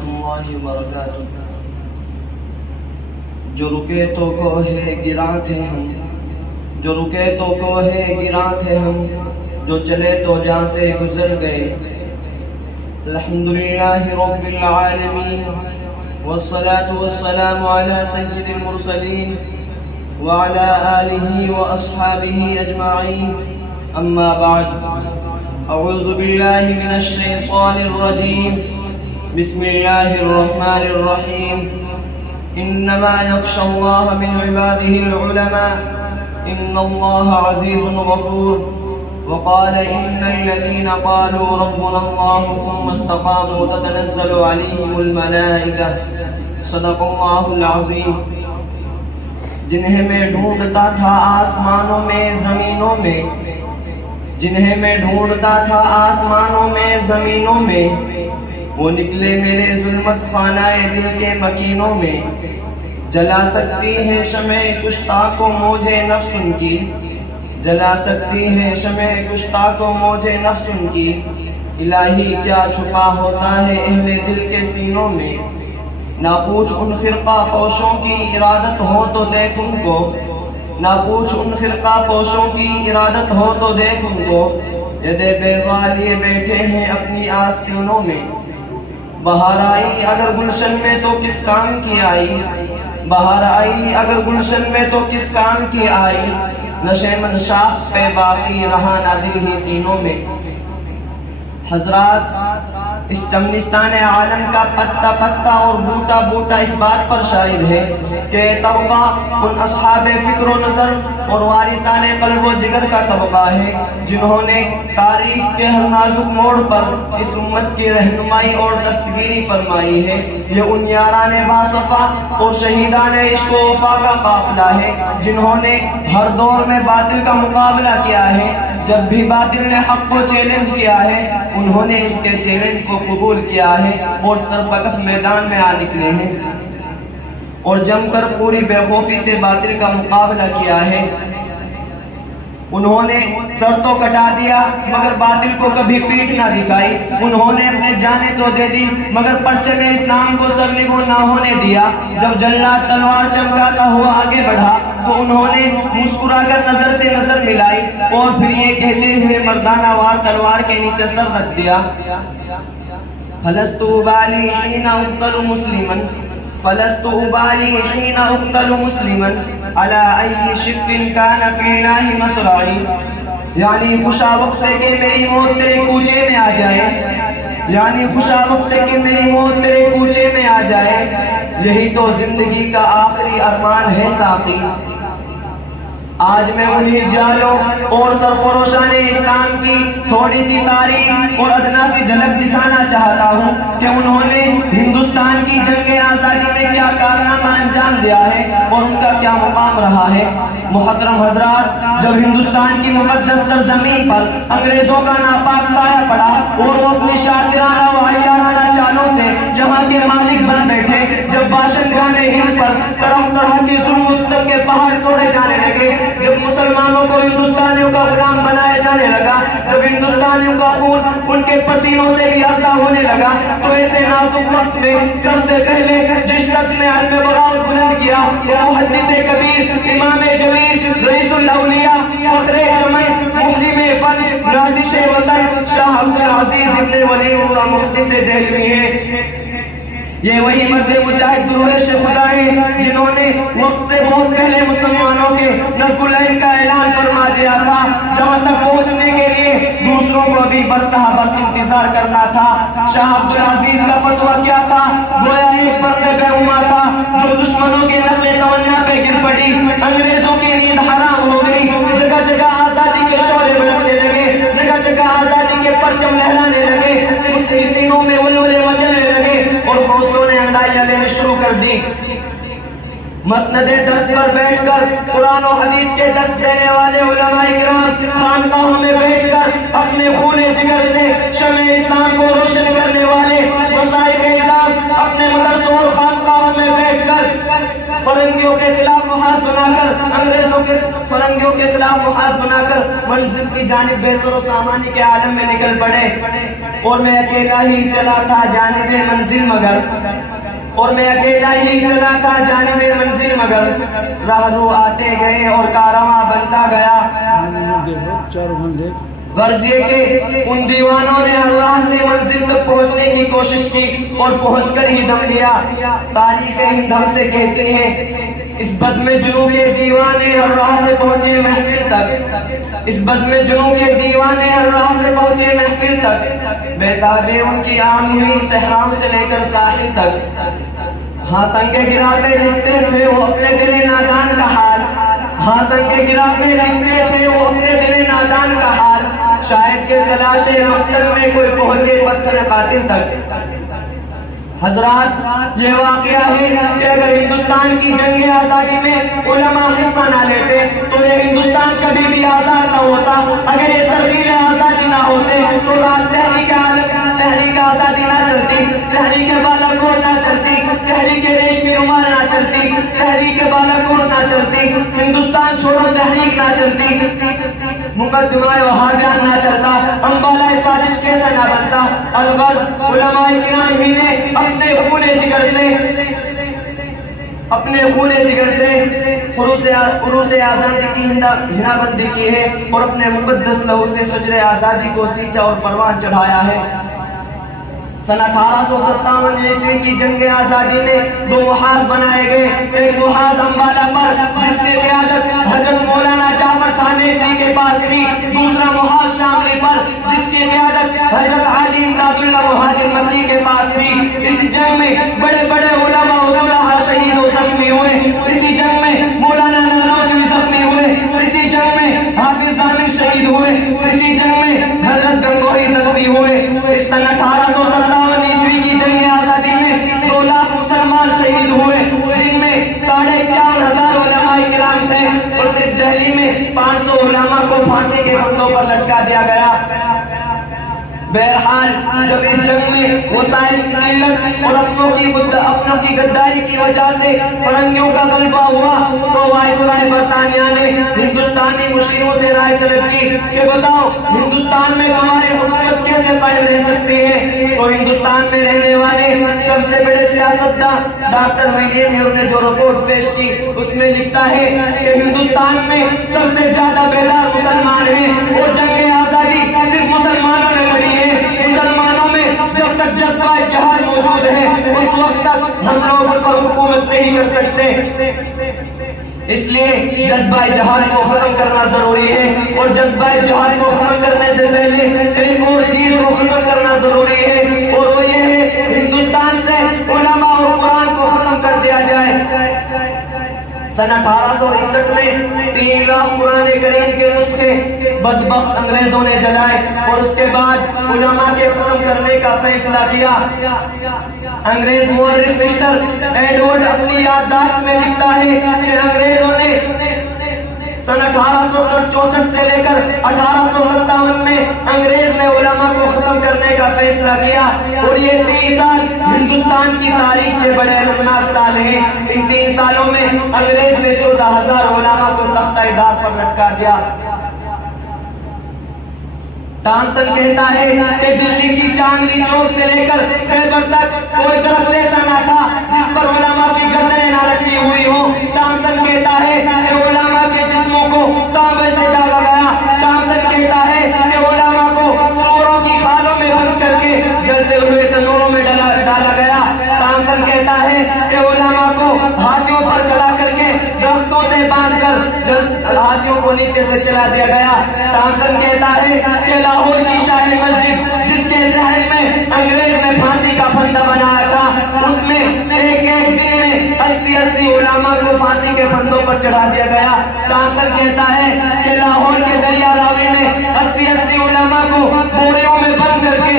اللہ وبرکاتہ۔ جو رکے تو کوہ گراں تھے ہم، جو رکے تو کوہ گراں تھے ہم، جو چلے تو جہاں سے گزر گئے۔ الحمدللہ رب العالمین والصلاة والسلام علی سید المرسلین وعلی آلہ واصحابہ اجمعین، اما بعد۔ اعوذ باللہ من الشیطان الرجیم، بسم اللہ الرحمن الرحیم۔ انما یخشی اللہ من عبادہ العلماء، ان اللہ عزیز غفور۔ وقال ان الذین قالوا ربنا اللہ ثم استقاموا تتنزل علیہم الملائکہ، صدق اللہ العظیم۔ جنہیں میں ڈھونڈتا تھا آسمانوں میں زمینوں میں، جنہیں میں ڈھونڈتا تھا آسمانوں میں زمینوں میں، وہ نکلے میرے ظلمت خانہ دل کے مکینوں میں۔ جلا سکتی ہے شمع گشتاق و موج نفس ان کی، جلا سکتی ہے شمع گشتاق و موج نفس ان کی۔ الہی کیا چھپا ہوتا ہے اہل دل کے سینوں میں، نہ پوچھ ان فرقہ پوشوں کی ارادت ہو تو دیکھ ان کو، نہ پوچھ ان فرقہ پوشوں کی ارادت ہو تو دیکھ ان کو۔ ید بیضا لیے بیٹھے ہیں اپنی آستینوں میں، بہار آئی اگر گلشن میں تو کس کام کی آئی، بہار آئی اگر گلشن میں تو کس کام کی آئی۔ نشے من شاخ پہ باقی رہا نہ دل ہی سینوں میں۔ حضرات، اس چمنستان عالم کا پتا پتا اور بوٹا بوٹا اس بات پر شاہد ہے کہ طبقہ ان اصحاب فکر و نظر اور وارثان قلب و جگر کا طبقہ ہے جنہوں نے تاریخ کے ہر نازک موڑ پر اس امت کی رہنمائی اور دستگیری فرمائی ہے۔ یہ ان یاران باصفا اور شہیدان عشق و وفا کا قافلہ ہے جنہوں نے ہر دور میں باطل کا مقابلہ کیا ہے۔ جب بھی باطل نے حق کو چیلنج کیا ہے، انہوں نے اس کے چیلنج کو قبول کیا ہے اور سربکف میدان میں آ نکلے ہیں اور جم کر پوری بے خوفی سے باطل کا مقابلہ کیا ہے۔ انہوں نے سر تو کٹا دیا مگر باطل کو کبھی پیٹھ نہ دکھائی، انہوں نے اپنے جانیں تو دے دی مگر پرچم اسلام کو سرنگوں نہ ہونے دیا۔ جب جلاد تلوار چمکاتا ہوا آگے بڑھا تو انہوں نے مسکرا کر نظر سے نظر ملائی اور پھر یہ کہتے ہوئے مردانہ وار تلوار کے نیچے سر رکھ دیا۔ فلست ابالی حین اقتل مسلما، فلست ابالی حین اقتل مسلما علی ای شق کان فی اللہ مصرعی۔ یعنی خوشا وقت ہے کہ میری موت تیرے کوچے میں آ جائے، یعنی خوشا وقت ہے کہ میری موت تیرے کوچے میں آ جائے، یہی تو زندگی کا آخری ارمان ہے ساقی۔ آج میں انہی جالوں اور سرفروشان اسلام کی تھوڑی سی تاریخ اور ادنا سی جھلک دکھانا چاہتا ہوں کہ انہوں نے ہندوستان کی جنگ آزادی میں کیا کارنامہ انجام دیا ہے اور ان کا کیا مقام رہا ہے۔ محترم حضرات، جب ہندوستان کی مقدس سرزمین پر انگریزوں کا ناپاک سایہ پڑا اور وہ اپنی شاطرانہ و عیارانہ چالوں سے یہاں کے مالک بن بیٹھے، جب باشندگان ہند پر طرح طرح کی ظلم و ستم کے پہاڑ توڑے جانے لگے، جب مسلمانوں کو ہندوستانیوں کا غلام بنایا جانے لگا، جب ہندوستانیوں کا خون ان کے پسینوں سے بھی ازا ہونے لگا، تو ایسے نازک وقت میں سب سے پہلے جس شخص نے علم بغاوت بلند کیا وہ محدث کبیر، امام جلیل، رئیس الاولیاء، فخر چمن، محرم فن، نازش وطن، شاہ عبدالعزیز ابن ولی اللہ محدث دہلوی ہیں۔ یہ وہی مرد مجاہد درویش خدا ہیں جنہوں نے وقت سے بہت پہلے مسلمانوں کے نصب العین کا اعلان فرما دیا تھا، جہاں تک پہنچنے کے لیے دوسروں کو بھی برسہ برس انتظار کرنا تھا۔ شاہ عبدالعزیز کا فتویٰ کیا تھا؟ گویا ایک برق بیہما تھا جو دشمنوں کے نقل تمنا پہ گر پڑی، انگریزوں کی نیند حرام ہو گئی، جگہ جگہ آزادی کے شعلے بھڑکنے لگے، جگہ جگہ آزادی کے پرچم لہرانے لگے، سینوں میں ولولے مچلنے لگے اور حوصلوں نے اندائیاں لینے شروع کر دی۔ مسند درس پر بیٹھ کر قرآن و حدیث کے درس دینے والے علماء کرام خانقاہوں میں بیٹھ کر اپنے خون جگر سے شمع اسلام کو روشن کرنے والے مشائخ اعظام اپنے مدرسوں اور خانقاہوں میں بیٹھ کر فرنگیوں کے خلاف محاذ بنا کر انگریزوں کے فرنگیوں کے خلاف محاذ بنا کر منزل کی جانب بے سر و سامانی کے عالم میں نکل پڑے. اور میں اکیلا ہی چلا تھا جانب منزل مگر اور میں اکیلا ہی چلا تھا جانب منزل مگر راہرو آتے گئے اور کارواں بنتا گیا. غرض یہ کہ ان دیوانوں نے اللہ سے منزل تک پہنچنے کی کوشش کی اور پہنچ کر ہی دم لیا. تاریخ ہند ہم سے کہتی ہے اس بزم جنوب کے دیوانے ہر راہ سے پہنچے محفل تک. اس بزم جنوب کے دیوانے ہر راہ سے پہنچے محفل تک. بےتابے ان کی عام ہوئی صحراؤں سے لے کر ساحل تک. ہاں سنگ گرا پہ لکھتے تھے وہ اپنے دل نادان کا حال. ہاں سنگ گرا پہ لکھتے تھے وہ اپنے دل نادان کا حال. شاید کہ تلاش مقتل میں کوئی پہنچے پتھر قاتل تک. حضرات یہ واقعہ ہے کہ اگر ہندوستان کی جنگ آزادی میں علماء حصہ نہ لیتے تو یہ ہندوستان کبھی بھی آزاد نہ ہوتا. اگر یہ سرخیل آزادی نہ ہوتے تو تحریک آزادی نہ چلتی, تحریک بالاکوٹ نہ چلتی, تحریک ریشمی رومال نہ چلتی, تحریک بالاکوٹ نہ چلتی, ہندوستان چھوڑو تحریک نہ چلتی, مقدمہ وہابیان نہ چلتا, امبالہ سازش کیسا نہ بنتا. الغرض علماء کرام ہی نے اپنے خون جگر سے عروس آزادی کی ہنا بندی کی ہے اور اپنے مقدس لہو سے شجر آزادی کو سینچا اور پروان چڑھایا ہے. سن 1857 عیسوی کی جنگ آزادی میں 2 محاذ بنائے گئے. ایک محاذ امبالہ پر جس کی قیادت حضرت مولانا جعفر تھانیسی کے پاس تھی. دوسرا محاذ شاملی پر جس کی قیادت حضرت حاجی امداد اللہ مہاجر مکی کے پاس تھی. اس جنگ میں بڑے بڑے علماء و صلحاء شہید و زخمی ہوئے. اسی جنگ میں مولانا نانوتوی زخمی ہوئے. اسی جنگ میں حافظ ضامن شہید ہوئے. اسی جنگ میں حضرت گنگوہی زخمی ہوئے. اس سن 1857 عیسوی کی جنگ آزادی میں 2 لاکھ مسلمان شہید ہوئے جن میں 51,500 علماء کرام تھے اور صرف دہلی میں 500 علماء کو پھانسی کے پھندوں پر لٹکا دیا گیا. بہرحال جب اس جنگ میں وسائل کی قلت اور اپنوں کی غداری کی وجہ سے فرنگیوں کا غلبہ ہوا تو وائسرائے برطانیہ نے ہندوستانی مشیروں سے رائے طلب کی کہ بتاؤ ہندوستان میں تمہاری حکومت کیسے قائم رہ سکتی ہے. تو ہندوستان میں رہنے والے سب سے بڑے سیاستداں ڈاکٹر ولیم یور نے جو رپورٹ پیش کی اس میں لکھتا ہے کہ ہندوستان میں سب سے زیادہ بیدار مسلمان ہیں اور جنگ آزادی صرف مسلمانوں نے لڑی ہے. مسلمانوں میں جب تک جذبہ جہاد موجود ہے اس وقت تک ہم لوگ ان پر حکومت نہیں کر سکتے. اس لیے جذبہ جہاد کو ختم کرنا ضروری ہے اور جذبہ جہاد کو ختم کرنے سے پہلے ایک اور چیز کو ختم کرنا ضروری ہے اور وہ یہ ہے ہندوستان سے علماء اور قرآن کو ختم کر دیا جائے. سن 1861 میں 3 لاکھ قرآن کریم کے نسخے بدبخت انگریزوں نے جلائے اور اس کے بعد علماء کے ختم کرنے کا فیصلہ کیا. انگریز مورخ مسٹر ایڈورڈ اپنی یادداشت میں لکھتا ہے کہ انگریزوں نے سن 1864 سے لے کر 1857 میں انگریز نے علماء کو ختم کرنے کا فیصلہ کیا اور یہ 3 سال ہندوستان کی تاریخ کے بڑے المناک سال ہیں. ان 3 سالوں میں انگریز نے 14,000 علماء کو تختہ دار پر لٹکا دیا. ٹامسن کہتا ہے کہ دلی کی چاندنی چوک سے لے کر خیبر تک کوئی درخت ایسا نہ تھا جس پر علماء کی گردنیں نہ لٹکی ہوئی ہو. ٹامسن کہتا ہے کہ علماء کے جسموں کو تانبے سے ڈالا گیا. ٹامسن کہتا ہے کہ علماء کو سوروں کی کھالوں میں بند کر کے جلتے ہوئے تنوروں میں ڈالا گیا. ٹامسن کہتا ہے کہ علماء کو ہاتھیوں پر کھڑا کر کے درختوں سے باندھ کر ہاتھیوں کو نیچے سے چلا دیا گیا. ٹامسن کہتا ہے کہ لاہور کی شاہی مسجد جس کے ذہن میں انگریز نے پھانسی کا پھندا بنایا تھا اس میں ایک دن میں 80 علماء کو پھانسی کے پھندوں پر چڑھا دیا گیا. ٹامسن کہتا ہے کہ لاہور کے دریا راوی میں 80 علماء کو بوریوں میں بند کر کے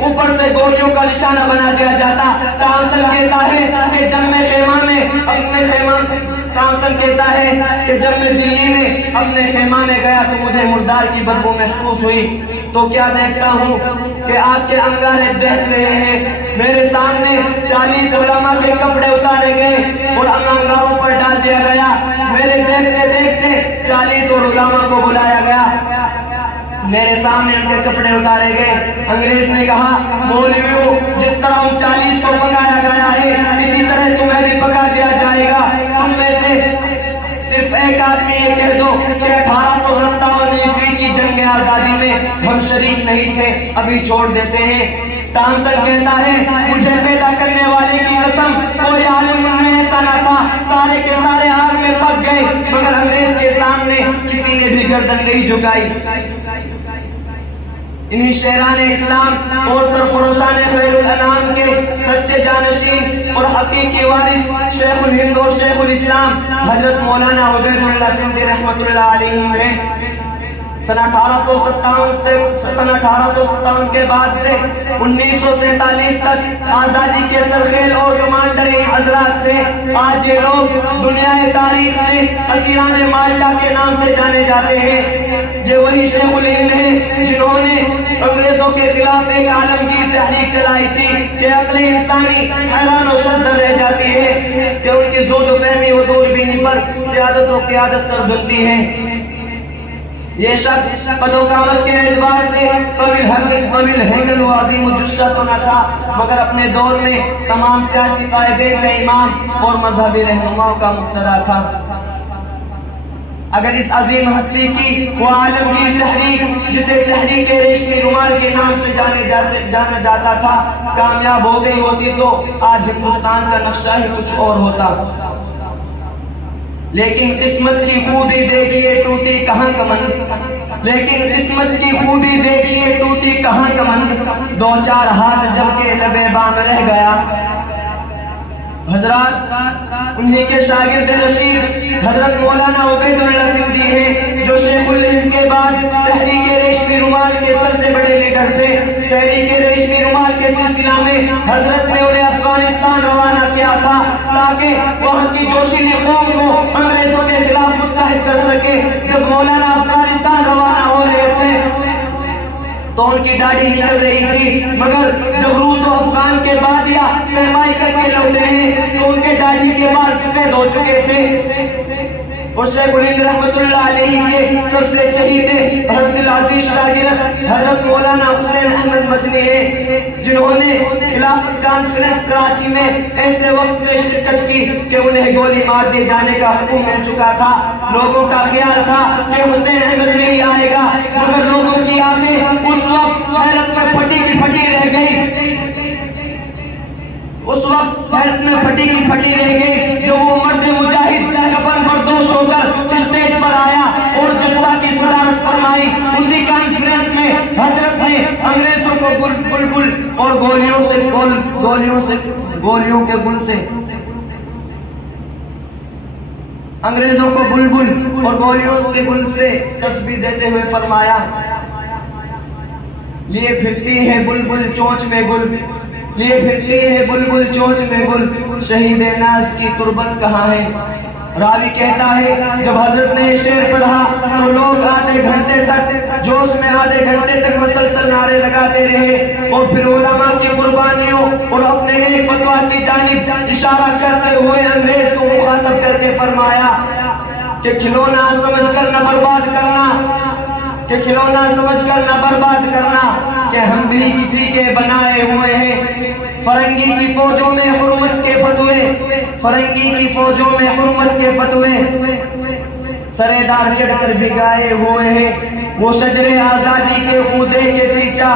اوپر سے گولیوں کا نشانہ بنا دیا جاتا. ٹامسن کہتا ہے کہ جب میں دلی میں اپنے خیمہ میں گیا تو مجھے مردار کی بدبو محسوس ہوئی تو کیا دیکھتا ہوں کہ آپ کے انگارے دہک رہے ہیں. میرے سامنے 40 علماء کے کپڑے اتارے گئے اور انگاروں پر ڈال دیا گیا. دیکھتے دیکھتے 40 اور علماء کو بلایا گیا. میرے سامنے ان کے کپڑے اتارے گئے. انگریز نے کہا مولویوں جس طرح 40 کو پکایا گیا ہے اسی طرح تمہیں بھی پکا دیا جائے گا. تم میں سے صرف ایک آدمی یہ کہہ دو کہ 1857 عیسوی کی جنگ آزادی میں ہم شریک نہیں تھے, ابھی چھوڑ دیتے ہیں. تامسن کہتا ہے مجھے پیدا کرنے والے کی قسم کوئی عالم ان میں ایسا نہ تھا, سارے کے سارے آگ میں پک گئے مگر انگریز کے سامنے کسی نے بھی گردن نہیں جھکائی. انہی شہران اسلام اور سرفروشان خیر الانام کے سچے جانشین اور حقیقی وارث شیخ الہند اور شیخ الاسلام حضرت مولانا عبید اللہ سندھی رحمۃ اللہ علیہ نے سن 1857 کے بعد سے 1947 تک آزادی کے سرخیل اور کمانڈر حضرات تھے. آج یہ لوگ دنیا تاریخ میں اسیران مالٹا کے نام سے جانے جاتے ہیں. یہ وہی شیخ الہند ہیں جنہوں نے انگریزوں کے خلاف ایک عالمگیر تحریک چلائی تھی کہ عقل انسانی حیران و شزدر رہ جاتی ہے کہ ان کی زود و فہمی و دوربینی پر سیادت و قیادت سر بنتی ہے. یہ شخص قد و قامت کے اعتبار سے قابل ہیکل و عظیم الجثہ تو نہ تھا مگر اپنے دور میں تمام سیاسی قائدین کا امام اور مذہبی رہنماؤں کا مقتدا تھا. اگر اس عظیم ہستی کی وہ عالمگیر تحریک جسے تحریک ریشمی رومال کے نام سے جانا جاتا تھا کامیاب ہو گئی ہوتی تو آج ہندوستان کا نقشہ ہی کچھ اور ہوتا. لیکن قسمت کی خوبی دیکھیے ٹوٹی کہاں کمند, لیکن قسمت کی خوبی دیکھیے ٹوٹی کہاں کمند, 2-4 ہاتھ جل کے لبے بام رہ گیا. حضرات انہی کے شاگرد رشید حضرت مولانا عبید اللہ سندھی ہیں جو شیخ الہند کے بعد تحریک ریشمی رومال کے سب سے بڑے لیڈر تھے. تحریک ریشمی رومال کے سلسلہ میں حضرت نے انہیں افغانستان روانہ کیا تھا تاکہ وہاں کی جوشیلی قوم کو انگریزوں کے خلاف متحد کر سکے. جب مولانا افغانستان روانہ ہو رہے تھے تو ان کی داڑھی نکل رہی تھی مگر جب روس و افغان کے بادیا پیمائی کر کے لوٹے ہیں تو ان کے داڑھی کے بال سفید ہو چکے تھے. اور شیخ الہند رحمۃ اللہ علیہ کے سب سے چہیتے حضرت العزیز شاگرد حضرت مولانا حسین احمد مدنی ہیں جنہوں نے خلافت کانفرنس کراچی میں ایسے وقت میں شرکت کی کہ انہیں گولی مار دیے جانے کا حکم مل چکا تھا. لوگوں کا خیال تھا کہ حسین احمد نہیں آئے گا مگر لوگوں کی آنکھیں اس وقت حیرت میں پھٹی کی پھٹی رہ گئی. اس وقت حیرت میں پھٹی کی پھٹی رہ گئی جو وہ مرد مجاہد کفن بردوش ہو کر اسٹیج پر آیا اور جلسہ کی صدارت فرمائی. اسی کانفرنس میں حضرت نے انگریزوں کو بلبل اور گولیوں کے گل سے انگریزوں کو بلبل اور گولیوں کے گل سے تسبیح دیتے ہوئے فرمایا لیے پھرتی ہے بلبل چونچ میں گل, لیے پھرتی ہے بلبل چونچ میں گل, شہید ناز کی تربت کہاں ہے. راوی کہتا ہے جب حضرت نے شعر پڑھا تو لوگ آدھے گھنٹے تک جوش میں آدھے گھنٹے تک مسلسل نعرے لگاتے رہے اور پھر علماء کی قربانیوں اور اپنے ہی فتویٰ کی جانب اشارہ کرتے ہوئے انگریز کو مخاطب کر کے فرمایا کہ کھلونا سمجھ کر نہ برباد کرنا, کہ کھلونا سمجھ کر نہ برباد کرنا, کہ ہم بھی کسی کے بنائے ہوئے ہیں. فرنگی کی فوجوں میں حرمت کے فتوے, فرنگی کی فوجوں میں حرمت کے فتوے سرے دار چڑھ کر بھگائے ہوئے ہیں. وہ شجر آزادی کے خون دے کے سینچا,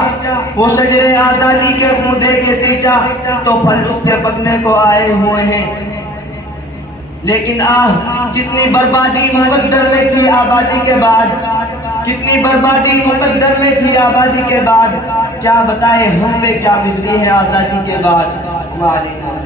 وہ شجر آزادی کے خون دے کے سینچا تو پھل اس کے پکنے کو آئے ہوئے ہیں. لیکن کتنی بربادی مقدر میں تھی آبادی کے بعد, کتنی بربادی مقدر میں تھی آبادی کے بعد, کیا بتائے ہم پہ کیا گزری ہے آزادی کے بعد. وعلیکم